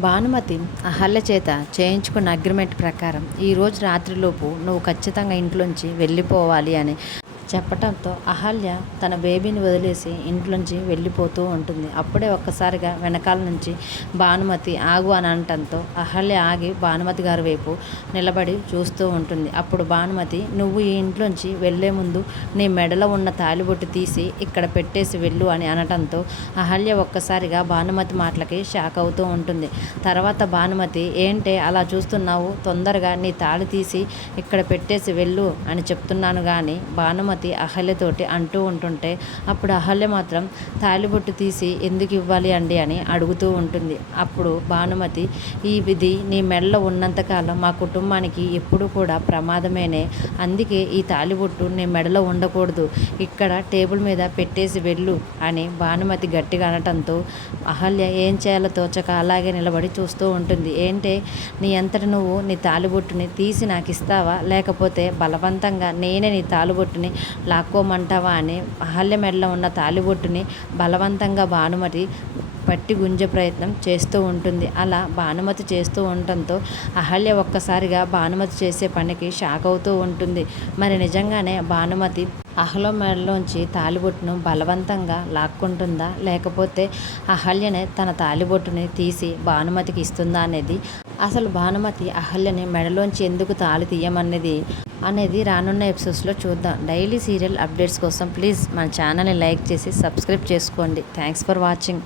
భానుమతి అహల్య చేత చేయించుకున్న అగ్రిమెంట్ ప్రకారం ఈరోజు రాత్రిలోపు నువ్వు ఖచ్చితంగా ఇంట్లోంచి వెళ్ళిపోవాలి అని చెప్పటంతో అహల్య తన బేబీని వదిలేసి ఇంట్లోంచి వెళ్ళిపోతూ ఉంటుంది. అప్పుడే ఒక్కసారిగా వెనకాల నుంచి భానుమతి ఆగు అని అనటంతో అహల్య ఆగి భానుమతి గారి వైపు నిలబడి చూస్తూ ఉంటుంది. అప్పుడు భానుమతి, నువ్వు ఈ ఇంట్లోంచి వెళ్లే ముందు నీ మెడలో ఉన్న తాలిబొట్టు తీసి ఇక్కడ పెట్టేసి వెళ్ళు అని అనటంతో అహల్య ఒక్కసారిగా భానుమతి మాటలకి షాక్ అవుతూ ఉంటుంది. తర్వాత భానుమతి, ఏంటే అలా చూస్తున్నావు, తొందరగా నీ తాళి తీసి ఇక్కడ పెట్టేసి వెళ్ళు అని చెప్తున్నాను కానీ భానుమతి అహల్యతోటి అంటూ ఉంటుంటే అప్పుడు అహల్య మాత్రం తాలిబొట్టు తీసి ఎందుకు ఇవ్వాలి అండి అని అడుగుతూ ఉంటుంది. అప్పుడు భానుమతి, ఈ విధి నీ మెడలో ఉన్నంతకాలం మా కుటుంబానికి ఎప్పుడు కూడా ప్రమాదమేనే, అందుకే ఈ తాలిబొట్టు నీ మెడలో ఉండకూడదు, ఇక్కడ టేబుల్ మీద పెట్టేసి వెళ్ళు అని భానుమతి గట్టిగా అనటంతో అహల్య ఏం చేయాలో తోచక అలాగే నిలబడి చూస్తూ ఉంటుంది. ఏంటే, నీ అంతటి నువ్వు నీ తాలిబొట్టుని తీసి నాకు ఇస్తావా, లేకపోతే బలవంతంగా నేనే నీ తాలిబొట్టుని లాక్కోమంటావా అని అహల్య మెడలో ఉన్న తాలిబొట్టుని బలవంతంగా భానుమతి పట్టి గుంజే ప్రయత్నం చేస్తూ ఉంటుంది. అలా భానుమతి చేస్తూ ఉండటంతో అహల్య ఒక్కసారిగా భానుమతి చేసే పనికి షాక్ అవుతూ ఉంటుంది. మరి నిజంగానే భానుమతి అహల్య మెడలోంచి తాలిబొట్టును బలవంతంగా లాక్కుంటుందా, లేకపోతే అహల్యనే తన తాలిబొట్టుని తీసి భానుమతికి ఇస్తుందా అనేది, అసలు భానుమతి అహల్యని మెడలోంచి ఎందుకు తాళి తీయమన్నది రానున్న ఎపిసోడ్స్లో చూద్దాం. డైలీ సీరియల్ అప్డేట్స్ కోసం ప్లీజ్ మన ఛానల్ని లైక్ చేసి సబ్స్క్రైబ్ చేసుకోండి. Thanks for watching.